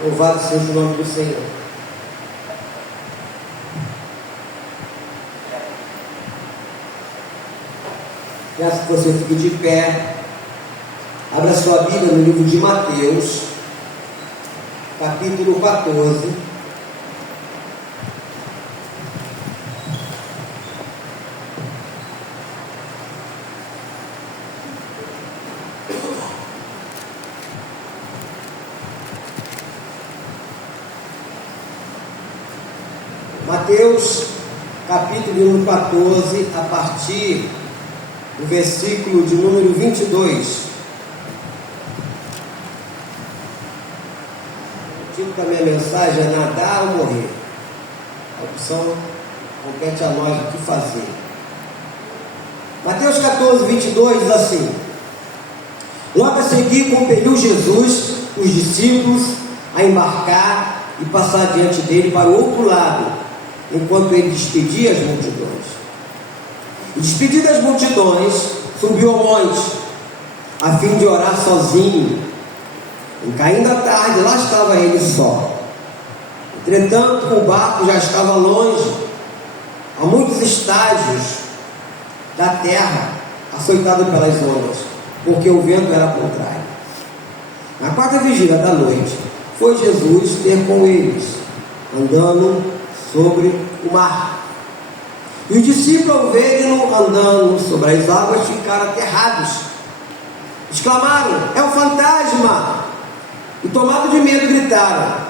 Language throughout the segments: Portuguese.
Louvado seja o nome do Senhor. Peço que você fique de pé. Abra sua Bíblia no livro de Mateus, capítulo 14. Mateus, capítulo número 14, a partir do versículo de número 22. O título da minha mensagem é Nadar ou Morrer. A opção compete a nós o que fazer. Mateus 14, 22 diz assim: Logo a seguir compeliu Jesus os discípulos a embarcar e passar diante dele para o outro lado, enquanto ele despedia as multidões. E despedidas as multidões, subiu ao monte, a fim de orar sozinho. E caindo a tarde, lá estava ele só. Entretanto, o barco já estava longe, a muitos estágios da terra, açoitado pelas ondas, porque o vento era contrário. Na quarta vigília da noite, foi Jesus ter com eles, andando sobre o mar. E os discípulos, ao verem-no andando sobre as águas, ficaram aterrados. Exclamaram: é um fantasma! E tomados de medo, gritaram.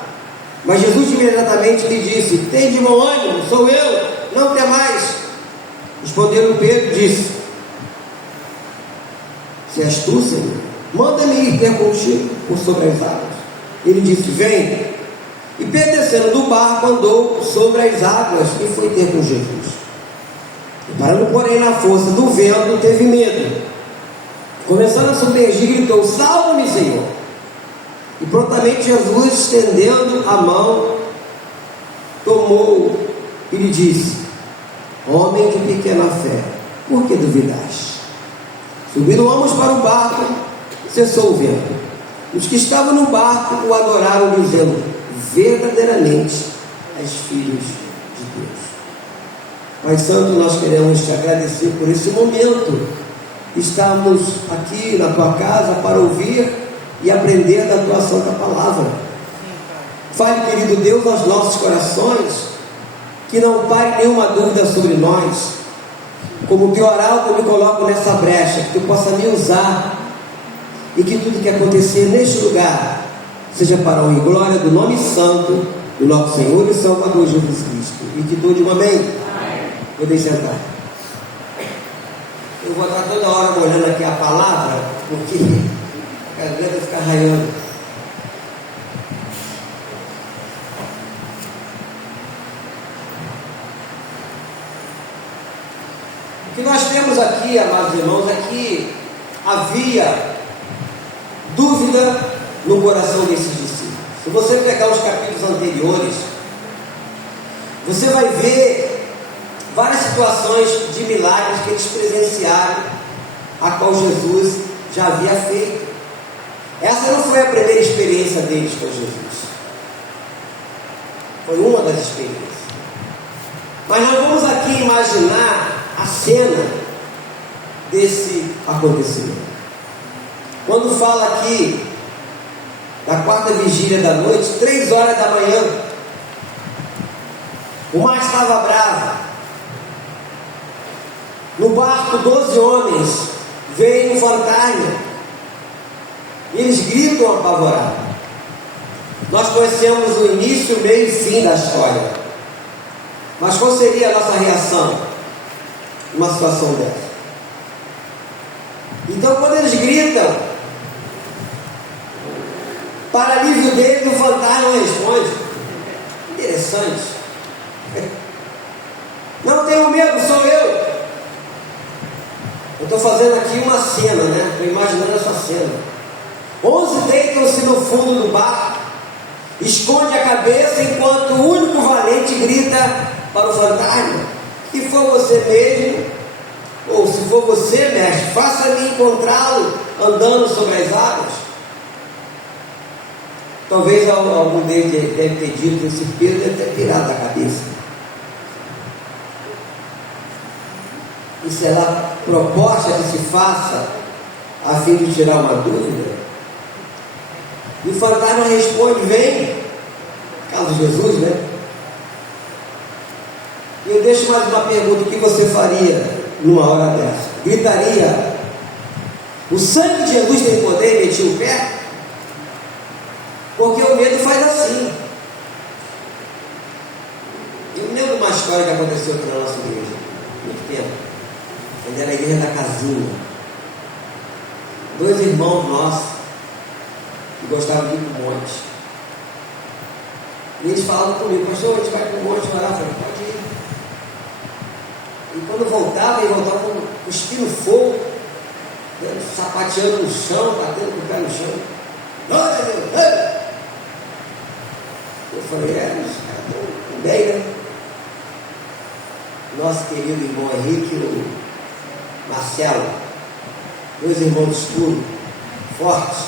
Mas Jesus imediatamente lhe disse: tem de bom ânimo, sou eu, não temais. Respondendo Pedro, disse: se és tu, Senhor, manda-me ir ter contigo por sobre as águas. Ele disse: vem. E Pedro, descendo do barco, andou sobre as águas e foi ter com Jesus. E parando, porém, na força do vento, teve medo. Começando a submergir, gritou: salva-me, Senhor. E prontamente Jesus, estendendo a mão, tomou e lhe disse: homem de pequena fé, por que duvidaste? Subindo ambos para o barco, cessou o vento. Os que estavam no barco o adoraram, dizendo: verdadeiramente és filhos de Deus. Pai Santo, nós queremos te agradecer por esse momento. Estamos aqui na tua casa para ouvir e aprender da tua santa palavra. Fale, querido Deus, aos nossos corações, que não pare nenhuma dúvida sobre nós. Como pioral que eu me coloco nessa brecha, que tu possa me usar e que tudo que acontecer neste lugar seja para a honra e glória do nome santo do nosso Senhor e Salvador Jesus Cristo. E que tu diga amém. Amém. Podem sentar. Eu vou estar toda hora olhando aqui a palavra, porque a garganta fica raiando. O que nós temos aqui, amados irmãos, é que havia dúvida no coração desses discípulos. Se você pegar os capítulos anteriores, você vai ver várias situações de milagres que eles presenciaram, a qual Jesus já havia feito. Essa não foi a primeira experiência deles com Jesus, foi uma das experiências. Mas nós vamos aqui imaginar a cena desse acontecimento. Quando fala aqui da quarta vigília da noite, 3 horas da manhã, o mar estava bravo. No barco, 12 homens veem um fantasma e eles gritam apavorados. Nós conhecemos o início, o meio e fim da história, mas qual seria a nossa reação numa situação dessa? Então, quando eles gritam, para alívio deles, o fantasma responde. Interessante. Não tenho medo, sou eu. Eu estou fazendo aqui uma cena, né? Estou imaginando essa cena. 11 deitam-se no fundo do barco, esconde a cabeça, enquanto o único valente grita para o fantasma: se for você mesmo, ou se for você, mestre, faça-me encontrá-lo andando sobre as águas. Talvez algum deles deve ter dito, esse Pedro deve ter pirado a cabeça. E será proposta que se faça a fim de tirar uma dúvida? E o fantasma responde: vem, caso de Jesus, né? E eu deixo mais uma pergunta: o que você faria numa hora dessa? Gritaria: o sangue de Jesus tem poder, e metia o pé? Porque o medo faz assim. Eu me lembro de uma história que aconteceu aqui na nossa igreja, muito tempo, quando era a igreja da casinha. 2 irmãos nossos que gostavam de ir para o monte. E eles falavam comigo: pastor, a gente vai para o monte orar. Eu falei: pode ir. E quando voltava, eles voltavam cuspindo fogo, sapateando no chão, batendo com o pé no chão. Glória a Deus! Eu falei: os caras estão bem, né? Nosso querido irmão Henrique e o Marcelo, 2 irmãos escuros, fortes.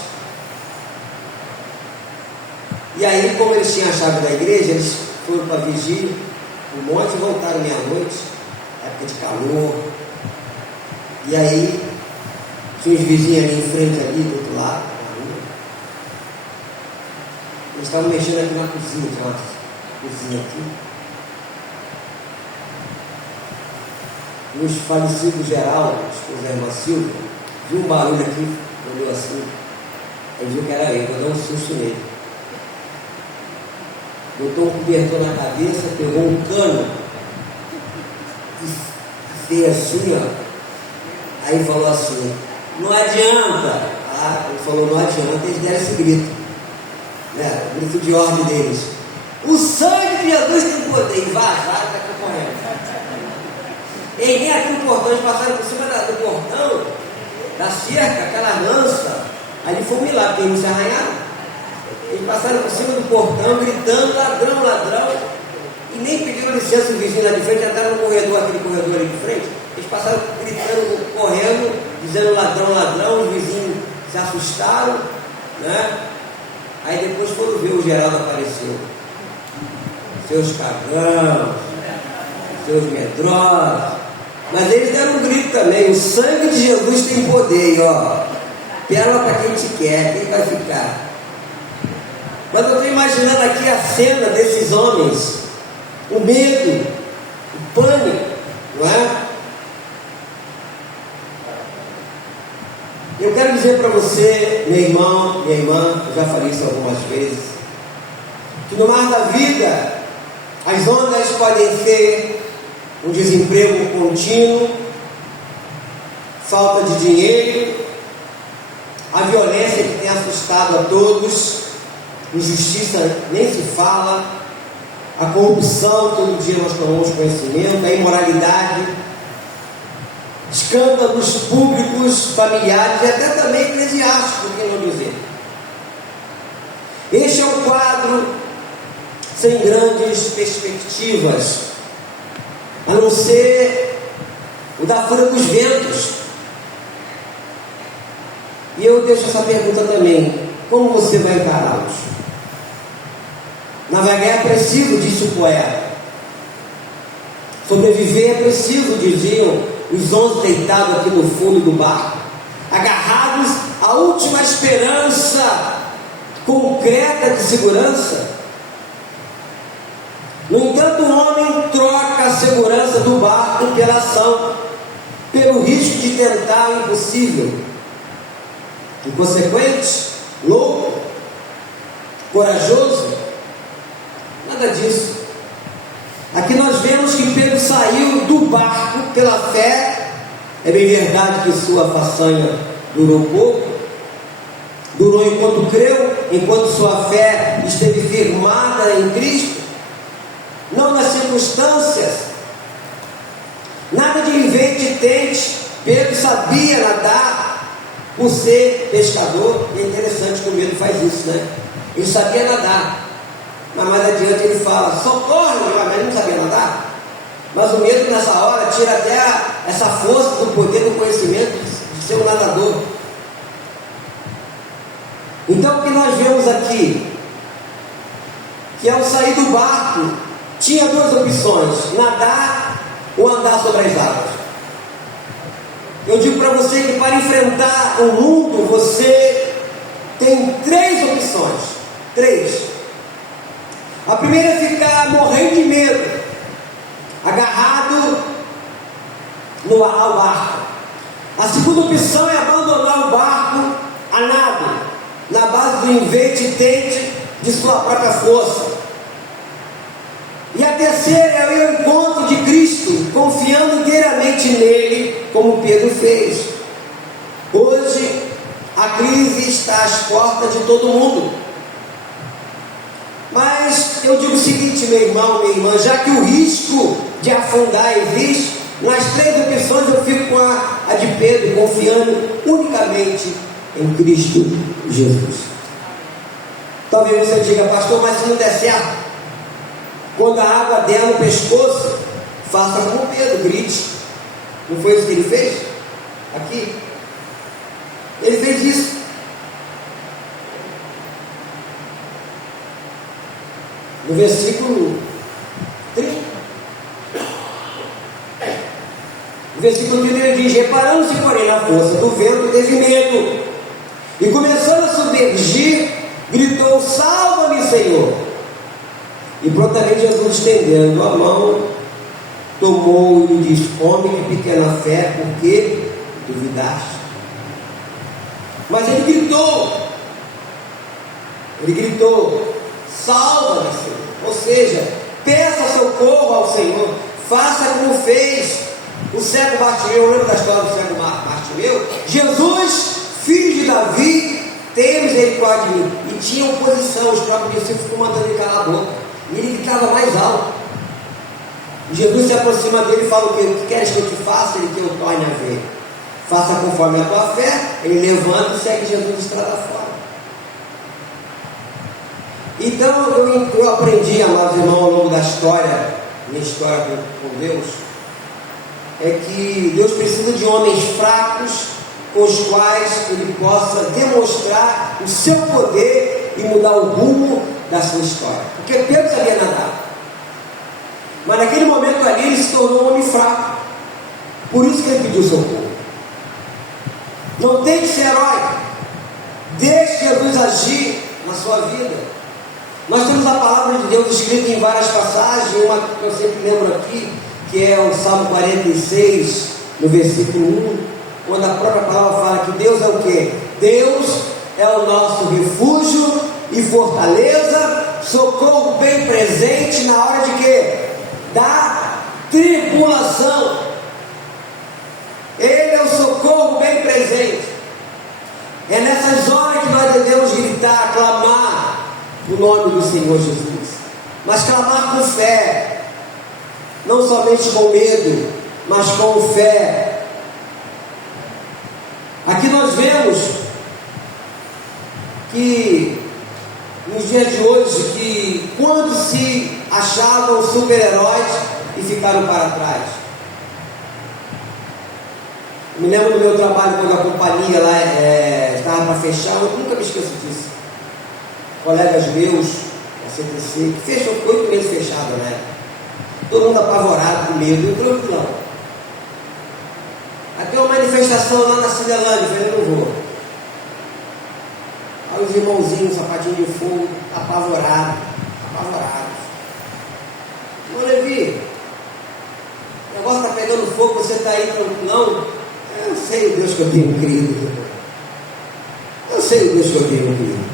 E aí, como eles tinham a chave da igreja, eles foram para a vigília, um monte, e voltaram meia-noite, época de calor. E aí, tinha os vizinhos ali em frente, ali do outro lado, na rua. Eles estavam mexendo aqui na cozinha, tinha uma cozinha aqui. E os falecidos Geraldo, o Zé Irmã Silva, viu um barulho aqui, olhou assim, ele viu que era eu, vou dar um susto nele. Botou um cobertor na cabeça, pegou um cano e fez assim, ó. Aí falou assim: não adianta. Ele falou: não adianta. Eles deram esse grito, né? O grito de ordem deles: o sangue de Jesus tem poder. E vazaram, está aqui correndo. E nem aqui no portão, eles passaram por cima do portão, da cerca, aquela lança. Ali foi um milagre, porque eles não se arranharam. Eles passaram por cima do portão, gritando: ladrão, ladrão. E nem pediram licença o vizinho lá de frente, entraram no corredor, aquele corredor ali de frente. Eles passaram gritando, correndo, dizendo ladrão, ladrão. Os vizinhos se assustaram, né? Aí depois foram ver, o Geraldo apareceu. Seus cagão, seus medrosos. Mas eles deram um grito também: o sangue de Jesus tem poder, e ó, pérola para quem te quer, quem vai ficar? Mas eu estou imaginando aqui a cena desses homens, o medo, o pânico, não é? Eu quero dizer para você, meu irmão, minha irmã, eu já falei isso algumas vezes, que no mar da vida, as ondas podem ser um desemprego contínuo, falta de dinheiro, a violência que tem assustado a todos, injustiça nem se fala, a corrupção, todo dia nós tomamos conhecimento, a imoralidade, escândalos públicos, familiares e até também eclesiásticos, por que não dizer? Este é um quadro sem grandes perspectivas, a não ser o da fúria dos ventos. E eu deixo essa pergunta também: como você vai encará-los? Navegar é preciso, disse o poeta. Sobreviver é preciso, diziam os 11 deitados aqui no fundo do barco, agarrados à última esperança concreta de segurança. No entanto, o homem troca a segurança do barco pela ação, pelo risco de tentar o impossível. Inconsequente, louco, corajoso? Nada disso. Aqui nós vemos que Pedro saiu do barco pela fé. É bem verdade que sua façanha durou pouco, durou enquanto creu, enquanto sua fé esteve firmada em Cristo, não nas circunstâncias. Nada de invente e tente. Pedro sabia nadar por ser pescador. E é interessante que o medo faz isso, né? Ele sabia nadar, mas mais adiante ele fala: socorre, mas ele não sabia nadar. Mas o medo nessa hora tira até essa força do poder, do conhecimento de ser um nadador. Então o que nós vemos aqui? que ao sair do barco tinha duas opções: nadar ou andar sobre as águas. Eu digo para você que para enfrentar o mundo você tem três opções. Três. A primeira é ficar morrendo de medo, agarrado ao barco. A segunda opção é abandonar o barco a nado, na base do invente e tente de sua própria força. E a terceira é o ir ao encontro de Cristo, confiando inteiramente nele, como Pedro fez. Hoje, a crise está às portas de todo mundo. Mas eu digo o seguinte, meu irmão, minha irmã, já que o risco de afundar existe, nas três opções eu fico com a de Pedro, confiando unicamente em Cristo Jesus. Talvez você diga, pastor, mas se não der certo, quando a água der no pescoço, faça como Pedro, grite. Não foi isso que ele fez? Aqui. Ele fez isso. No versículo 30. No versículo 30 ele diz: reparando-se, porém, na força do vento, teve medo. E começando a submergir, gritou: salva-me, Senhor. E prontamente Jesus, estendendo a mão, tomou e lhe disse: homem de pequena fé, por que duvidaste? Mas ele gritou: salva-me, Senhor. Ou seja, peça socorro ao Senhor, faça como fez o cego Bartimeu. Lembra da história do cego Bartimeu? Jesus, filho de Davi, tenha misericórdia de mim. E tinha oposição, os próprios discípulos ficam mandando ele calar a boca. E ele gritava mais alto. E Jesus se aproxima dele e fala: o que queres que eu te faça? Ele que eu torne a ver. Faça conforme a tua fé. Ele levanta e segue Jesus estrada fora. Então eu aprendi, amados irmãos, ao longo da história, minha história com Deus, é que Deus precisa de homens fracos com os quais Ele possa demonstrar o seu poder e mudar o rumo da sua história. Porque Pedro sabia nadar, mas naquele momento ali ele se tornou um homem fraco. Por isso que ele pediu socorro. Não tem que ser herói. Deixe Jesus agir na sua vida. Nós temos a palavra de Deus escrita em várias passagens. Uma que eu sempre lembro aqui, que é o Salmo 46, no versículo 1, quando a própria palavra fala que Deus é o quê? Deus é o nosso refúgio e fortaleza, socorro bem presente na hora de quê? Da tribulação. Ele é o socorro bem presente. É nessas horas que nós devemos gritar, clamar o nome do Senhor Jesus, mas clamar com fé, não somente com medo, mas com fé. Aqui nós vemos que nos dias de hoje, que quando se achavam super-heróis e ficaram para trás. Eu me lembro do meu trabalho quando a companhia lá estava para fechar, eu nunca me esqueço disso. Colegas meus, da CTC, que fechou, ficou 8 meses fechado, né? Todo mundo apavorado, com medo, eu tranquilão. Até uma manifestação lá na Cinelândia, eu falei: eu não vou. Aí os irmãozinhos, sapatinho de fogo, apavorados. Ô Levi, o negócio está pegando fogo, você está aí tranquilão. Eu sei o Deus que eu tenho crido. Eu sei o Deus que eu tenho crido.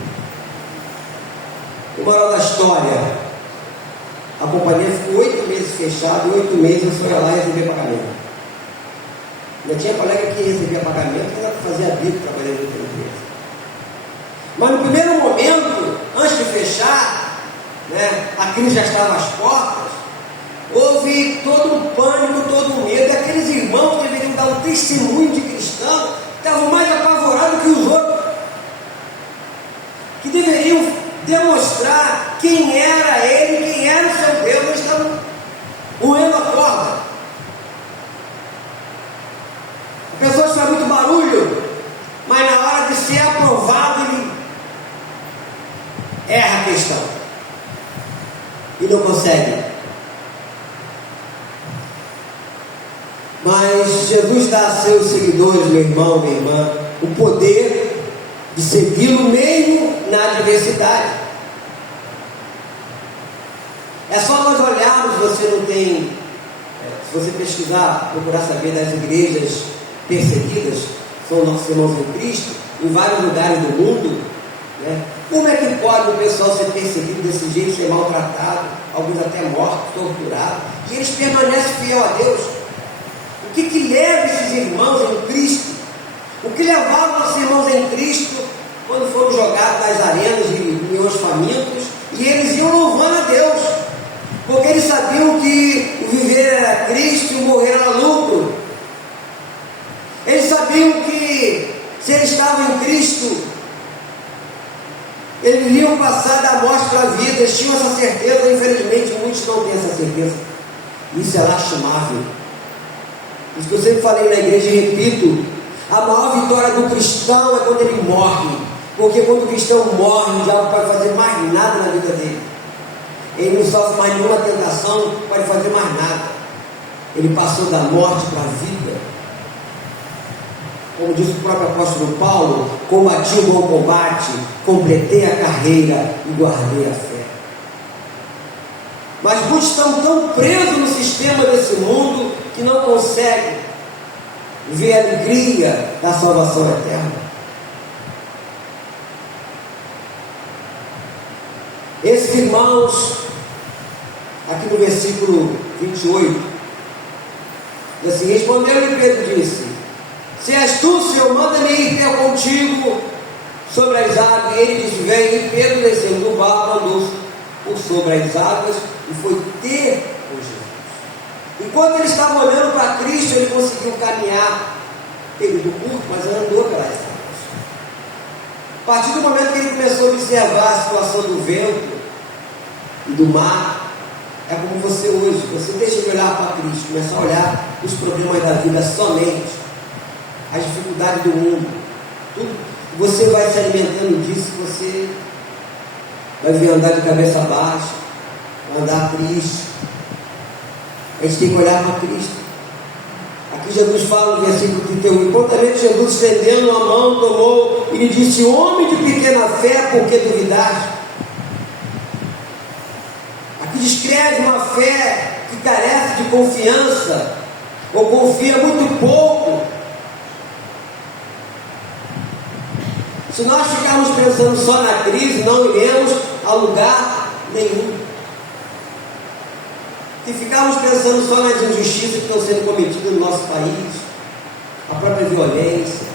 O moral da história: a companhia ficou 8 meses fechada, e 8 meses eu fui lá e recebi pagamento. Já tinha colega que recebia pagamento, que ainda fazia bico trabalhando em outra empresa. Mas no primeiro momento, antes de fechar, né, a crise já estava às portas, houve todo um pânico, todo um medo, e aqueles irmãos que deveriam dar um testemunho de cristão estavam mais apavorados que os outros, que deveriam demonstrar quem era ele, quem era o seu Deus. Eles estavam moendo a corda. A pessoa faz muito barulho, mas na hora de ser aprovado ele erra a questão. e não conseguem. Mas Jesus dá a seus seguidores, meu irmão, minha irmã, o poder de segui-lo mesmo na adversidade. É só nós olharmos, você não tem, se você pesquisar, procurar saber das igrejas perseguidas, são nossos irmãos em Cristo, em vários lugares do mundo, né? Como é que pode o pessoal ser perseguido desse jeito, ser maltratado, alguns até mortos, torturados, e eles permanecem fiel a Deus? O que leva esses irmãos em Cristo? O que levava os irmãos em Cristo quando foram jogados nas arenas de leões famintos, e eles iam louvando a Deus, porque eles sabiam que o viver era Cristo e o morrer era lucro. Eles sabiam que se eles estavam em Cristo, eles iriam passar da morte para a vida. Eles tinham essa certeza. Infelizmente muitos não têm essa certeza. Isso é lastimável. Isso que eu sempre falei na igreja e repito: a maior vitória do cristão é quando ele morre, porque quando o cristão morre, o diabo não pode fazer mais nada na vida dele. Ele não sofre mais nenhuma tentação, não pode fazer mais nada. Ele passou da morte para a vida. Como diz o próprio apóstolo Paulo: combati o bom combate, completei a carreira e guardei a fé. Mas muitos estão tão presos no sistema desse mundo que não conseguem ver a alegria da salvação eterna. Esses irmãos, aqui no versículo 28, diz assim: respondeu-lhe Pedro, disse: se és tu, Senhor, manda-me ir ter contigo sobre as águas. E ele disse: vem. E Pedro, descendo do barco, andou por sobre as águas e foi ter com Jesus. Enquanto ele estava olhando para Cristo, ele conseguiu caminhar, período curto, mas andou pelas águas. A partir do momento que ele começou a observar a situação do vento e do mar, é como você hoje: você deixa de olhar para Cristo, começar a olhar os problemas da vida somente, as dificuldades do mundo, tudo. Você vai se alimentando disso, você vai vir andar de cabeça baixa, vai andar triste. A gente tem que olhar para Cristo. Aqui Jesus fala no versículo 31: prontamente Jesus, estendendo a mão, tomou e lhe disse: homem de pequena fé, por que duvidaste? Aqui descreve uma fé que carece de confiança, ou confia muito pouco. Se nós ficarmos pensando só na crise, não iremos a lugar nenhum. Se ficarmos pensando só nas injustiças que estão sendo cometidas no nosso país, a própria violência,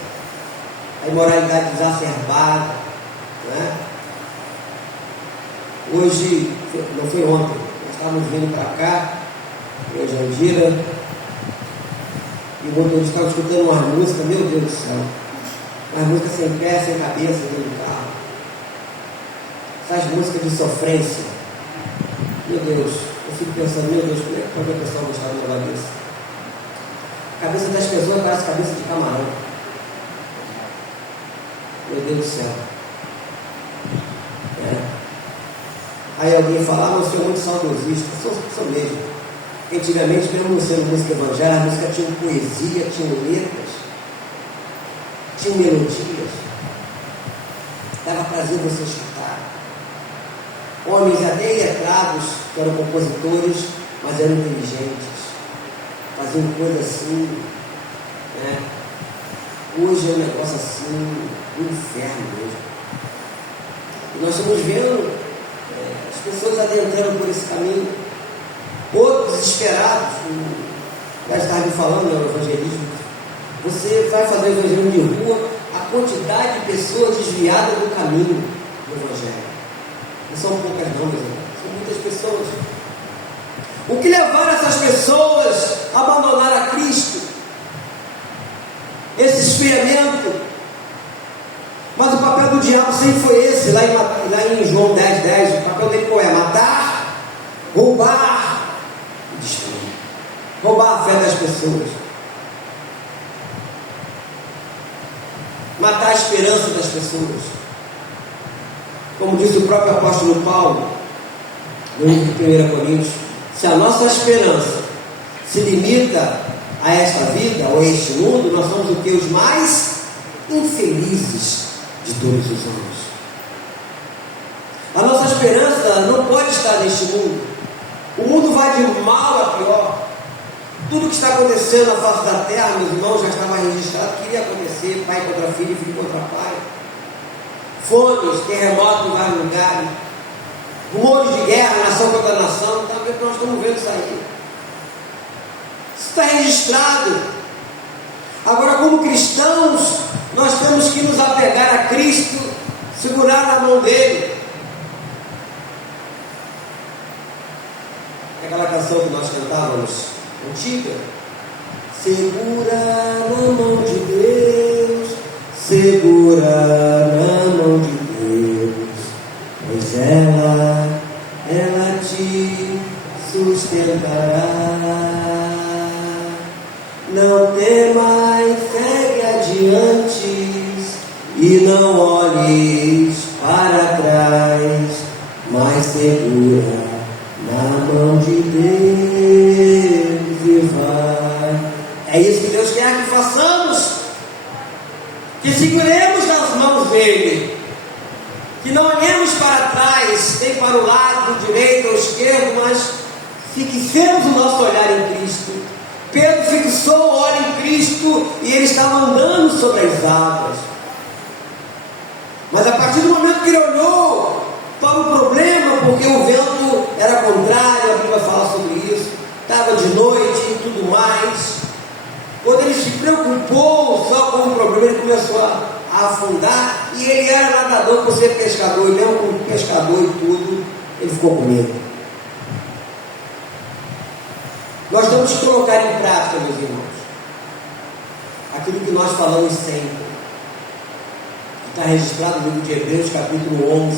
a imoralidade exacerbada, né? Hoje, não foi ontem, nós estávamos vindo para cá, em Jandira, e o motorista estava escutando uma música, meu Deus do céu, uma música sem pé, sem cabeça dentro do carro. Essas músicas de sofrência, meu Deus, eu fico pensando: meu Deus, como é que pode a pessoa gostar da minha cabeça? A cabeça das pessoas parece cabeça de camarão. Meu Deus do céu. Aí alguém fala: ah, eu sou muito saudosista. Sou mesmo. Antigamente, mesmo não sendo música evangélica, a música tinha poesia, tinha letras, tinha melodias, dava prazer você escutar. Homens até iletrados, que eram compositores, mas eram inteligentes, faziam coisas assim, né? Hoje é um negócio assim, um inferno mesmo. E nós estamos vendo as pessoas adentrando por esse caminho, outros desesperados. Já estava me falando no evangelismo. Você vai fazer o evangelho de rua, a quantidade de pessoas desviadas do caminho do evangelho. Não são poucas não, meus irmãos, são muitas pessoas. O que levaram essas pessoas a abandonar a Cristo? Esse esfriamento. Mas o papel do diabo sempre foi esse, lá em João 10:10, o papel dele qual é? Matar, roubar e destruir. Roubar a fé das pessoas. Matar a esperança das pessoas. Como disse o próprio apóstolo Paulo, no livro de 1 Coríntios, se a nossa esperança se limita a esta vida ou a este mundo, nós somos o que? Os mais infelizes de todos os homens. A nossa esperança não pode estar neste mundo. O mundo vai de mal a pior. Tudo que está acontecendo na face da terra, meus irmãos, já estava registrado que iria acontecer: pai contra filho, filho contra pai, fomes, terremotos em vários lugares, rumores de guerra, nação contra nação. Então, nós estamos vendo isso aí. Isso está registrado. Agora, como cristãos, nós temos que nos apegar a Cristo, segurar na mão dele. Aquela canção que nós cantávamos antiga: segura na mão de Deus, segura na mão de Deus, pois ela te sustentará. Não temas, segue adiante e não olhes para trás, mas segura na mão de Deus e vai. É isso que Deus quer que façamos, que seguremos nas mãos dele, que não olhemos para trás, nem para o lado direito ou esquerdo, mas fixemos o nosso olhar em Cristo. Pedro fixou o olho em Cristo e ele estava andando sobre as águas. Mas a partir do momento que ele olhou para o problema, porque o vento era contrário, a Bíblia fala sobre isso, estava de noite e tudo mais, quando ele se preocupou só com o problema, ele começou a afundar, e ele era nadador por ser pescador, e mesmo como pescador e tudo, ele ficou com medo. Nós temos que colocar em prática, meus irmãos, aquilo que nós falamos sempre, que está registrado no livro de Hebreus, capítulo 11,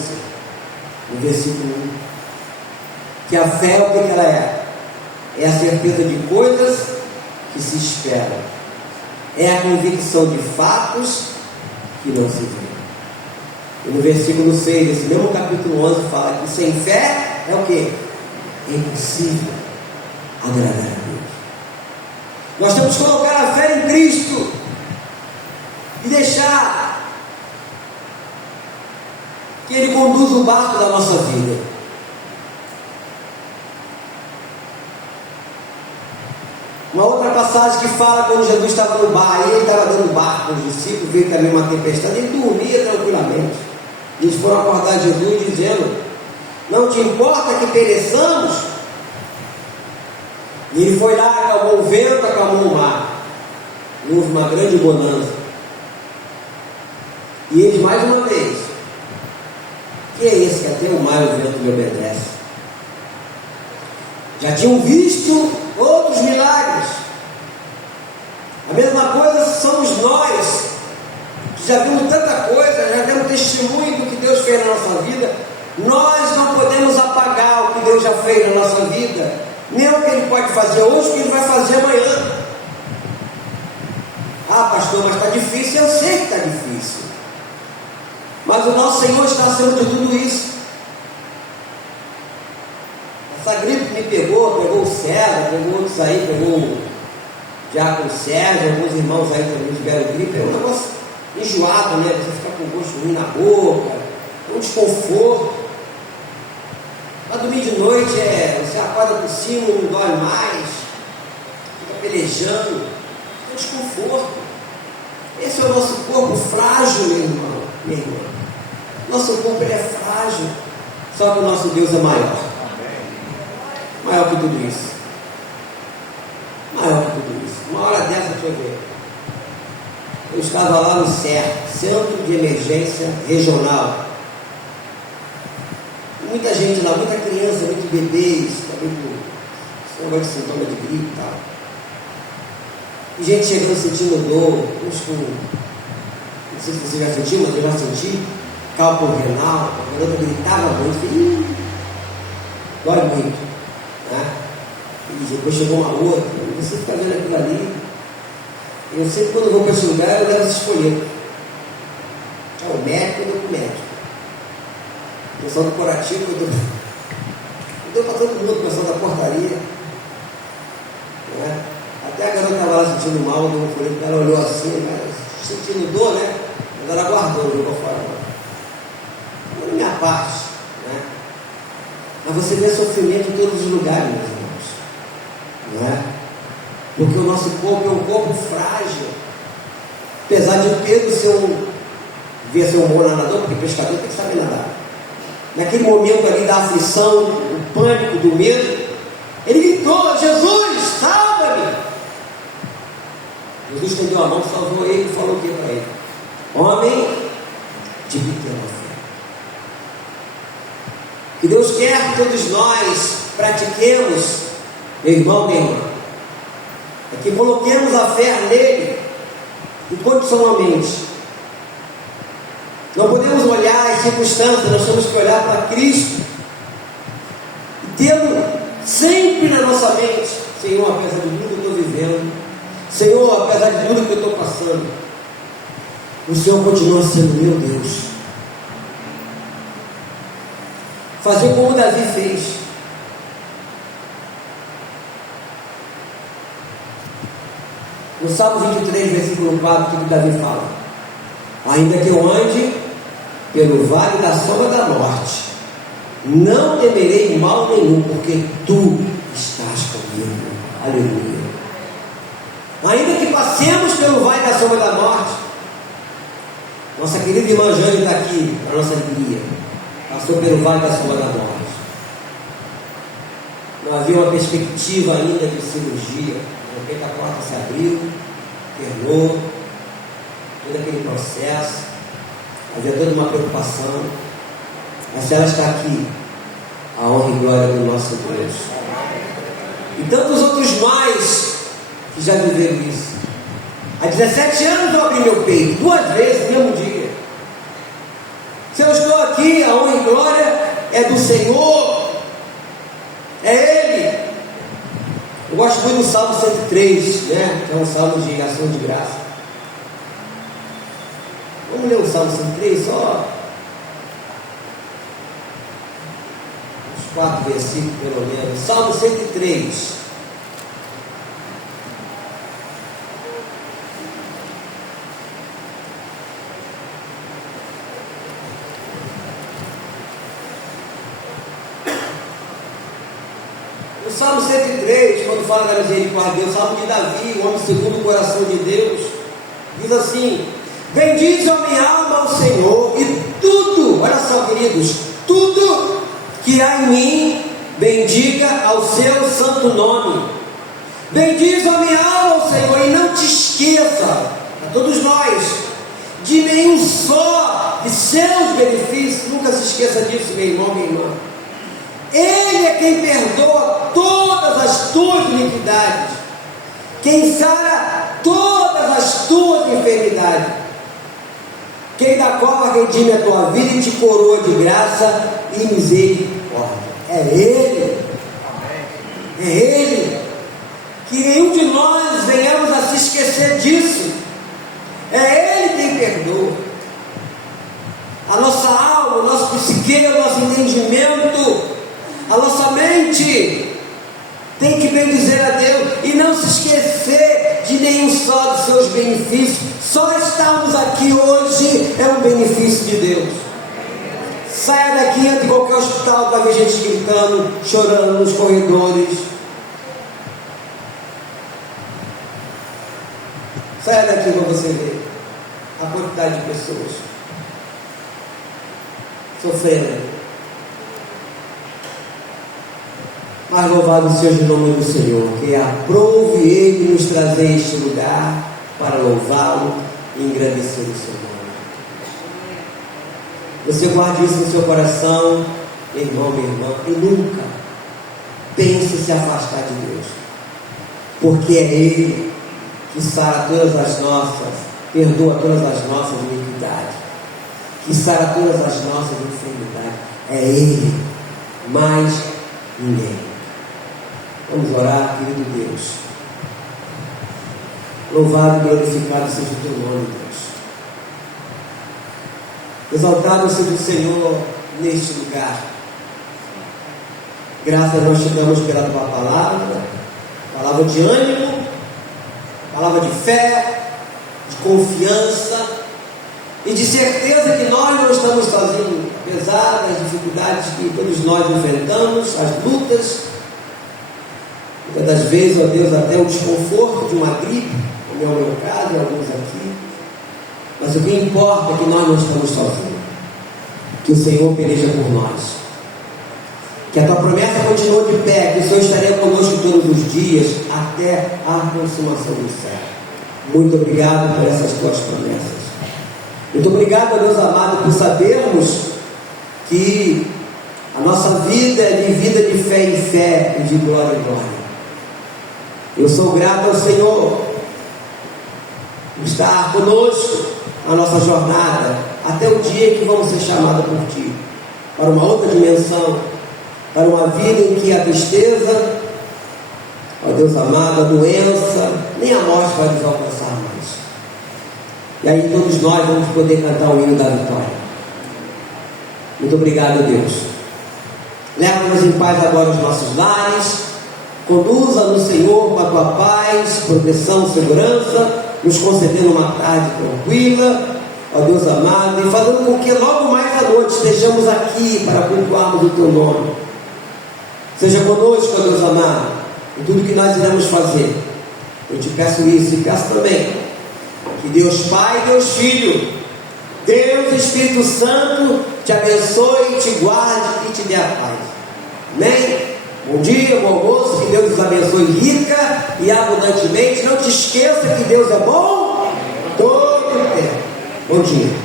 no versículo 1, que a fé, o que ela é? É a certeza de coisas que se esperam, é a convicção de fatos que não se vê. E no versículo 6 desse mesmo capítulo 11 fala que sem fé é o que? É impossível agradar a Deus. Nós temos que colocar a fé em Cristo e deixar que Ele conduza o barco da nossa vida. Uma outra passagem que fala quando Jesus estava no bar, ele estava dando barco com os discípulos, veio também uma tempestade, ele dormia tranquilamente. Eles foram acordar Jesus dizendo: não te importa que pereçamos? E ele foi lá, acalmou o vento, acalmou o mar. E houve uma grande bonança. E eles, mais uma vez: que é esse que até o mar e o vento lhe obedecem? Já tinham visto outros milagres. A mesma coisa somos nós, que já vimos tanta coisa, já temos testemunho do que Deus fez na nossa vida. Nós não podemos apagar o que Deus já fez na nossa vida, nem o que Ele pode fazer hoje, o que Ele vai fazer amanhã. Ah, pastor, mas está difícil. Eu sei que está difícil, mas o nosso Senhor está acima de tudo isso. Essa gripe me pegou o César, pegou outros aí, pegou o Diácono Sérgio, alguns irmãos aí também tiveram gripe. É um negócio enjoado, né? Você fica com gosto ruim na boca, um desconforto. Para dormir de noite, você acorda por cima, não dói mais, fica pelejando, é um desconforto. Esse é o nosso corpo frágil, meu irmão, minha irmã. Nosso corpo ele é frágil, só que o nosso Deus é maior. Maior que tudo isso. Maior que tudo isso. Uma hora dessa, deixa eu ver. Eu estava lá no CER, Centro de Emergência Regional. Muita gente lá, muita criança, muitos bebês, também com negócio de sintoma de gripe e tal. E gente chegando sentindo dor, uns com, não sei se você já sentiu, mas eu já senti, cálculo renal, a garota gritava muito, dói muito. Né? E depois chegou uma outra, e você fica vendo aquilo ali. Eu sempre, quando vou para esse lugar, eu levo escolher. É o médico, eu dou para o médico. Pessoal do curativo, eu dou deu para todo mundo, pessoal da portaria. Né? Até a garota estava lá sentindo mal, ela olhou assim, sentindo dor, né? Mas ela guardou, jogou fora. Não é minha parte. Né? Mas você vê sofrimento em todos os lugares, meus irmãos. Não é? Porque o nosso corpo é um corpo frágil. Apesar de Pedro devia ser um bom nadador, porque pescador tem que saber nadar. Naquele momento ali da aflição, do pânico, do medo, ele gritou: Jesus, salva-me! Jesus estendeu a mão, salvou ele e falou o que para ele? Homem de pequena fé. Que Deus quer que todos nós pratiquemos, meu irmão, minha irmã, é que coloquemos a fé nele incondicionalmente. Não podemos olhar as circunstâncias, nós temos que olhar para Cristo e tê-lo sempre na nossa mente. Senhor, apesar de tudo que eu estou vivendo, Senhor, apesar de tudo que eu estou passando, o Senhor continua sendo meu Deus. Fazer como Davi fez. No Salmo 23, versículo 4, que Davi fala: ainda que eu ande pelo vale da sombra da morte, não temerei mal nenhum, porque tu estás comigo. Aleluia. Ainda que passemos pelo vale da sombra da morte, nossa querida irmã Jane está aqui, a nossa guia, passou pelo vale da sombra da morte. Não havia uma perspectiva ainda de cirurgia. De repente a porta se abriu, internou, todo aquele processo, havia toda uma preocupação, mas ela está aqui, a honra e glória do nosso Deus. E tantos outros mais que já viveram isso. Há 17 anos eu abri meu peito, 2 vezes no mesmo dia. Se eu estou aqui, a honra e glória é do Senhor, é Ele. Eu gosto muito do Salmo 103, né? Que é um salmo de ação de graça. Vamos ler o Salmo 103, só uns 4 versículos pelo menos. Salmo 103. O Salmo 103, quando fala da misericórdia de Deus, o Salmo de Davi, o homem segundo o coração de Deus, diz assim: bendize a minha alma ao Senhor, e tudo, olha só, queridos, tudo que há em mim, bendiga ao seu santo nome. Bendize a minha alma ao Senhor, e não te esqueça, a todos nós, de nenhum só de seus benefícios. Nunca se esqueça disso, meu irmão, minha irmã. Ele é quem perdoa todas as tuas iniquidades, quem sara todas as tuas enfermidades, quem da qual redime a tua vida e te coroa de graça e misericórdia. É Ele. É Ele. Que nenhum de nós venhamos a se esquecer disso. É Ele quem perdoa. A nossa alma, o nosso psique, o nosso entendimento, a nossa mente tem que bendizer a Deus e não se esquecer de nenhum só dos seus benefícios. Só estarmos aqui hoje é um benefício de Deus. Saia daqui, entre qualquer hospital, para ver gente gritando, chorando nos corredores. Saia daqui para você ver a quantidade de pessoas sofrendo. Mas louvado seja o nome do Senhor, que aprove Ele nos trazer a este lugar para louvá-lo e engrandecer o seu nome. Você guarde isso no seu coração, meu irmão, minha irmã, e nunca pense em se afastar de Deus, porque é Ele que sara todas as nossas, perdoa todas as nossas iniquidades, que sara todas as nossas enfermidades. É Ele, mais ninguém. Vamos orar, querido Deus. Louvado e glorificado seja o teu nome, Deus. Exaltado seja o Senhor neste lugar. Graças nós te damos pela tua palavra, palavra de ânimo, palavra de fé, de confiança e de certeza que nós não estamos sozinhos, apesar das dificuldades que todos nós enfrentamos, as lutas, muitas das vezes, ó Deus, até o desconforto de uma gripe, como é o meu caso e alguns aqui. Mas o que importa é que nós não estamos sozinhos, que o Senhor peleja por nós, que a tua promessa continua de pé, que o Senhor estaria conosco todos os dias até a consumação do céu. Muito obrigado por essas tuas promessas. Muito obrigado, Deus amado, por sabermos que a nossa vida é vivida de fé em fé e de glória em glória. Eu sou grato ao Senhor por estar conosco na nossa jornada até o dia que vamos ser chamados por Ti para uma outra dimensão, para uma vida em que a tristeza, ó Deus amado, a doença, nem a morte vai nos alcançar mais. E aí todos nós vamos poder cantar o hino da vitória. Muito obrigado, Deus. Leva-nos em paz agora aos nossos lares. Conduza-nos, Senhor, com a tua paz, proteção, segurança, nos concedendo uma tarde tranquila, ó Deus amado, e fazendo com que logo mais à noite estejamos aqui para cultuarmos o teu nome. Seja conosco, ó Deus amado, em tudo que nós iremos fazer. Eu te peço isso e peço também que Deus Pai, Deus Filho, Deus Espírito Santo te abençoe, te guarde e te dê a paz. Amém? Bom dia, bom almoço, que Deus os abençoe rica e abundantemente. Não te esqueça que Deus é bom todo o tempo. Bom dia.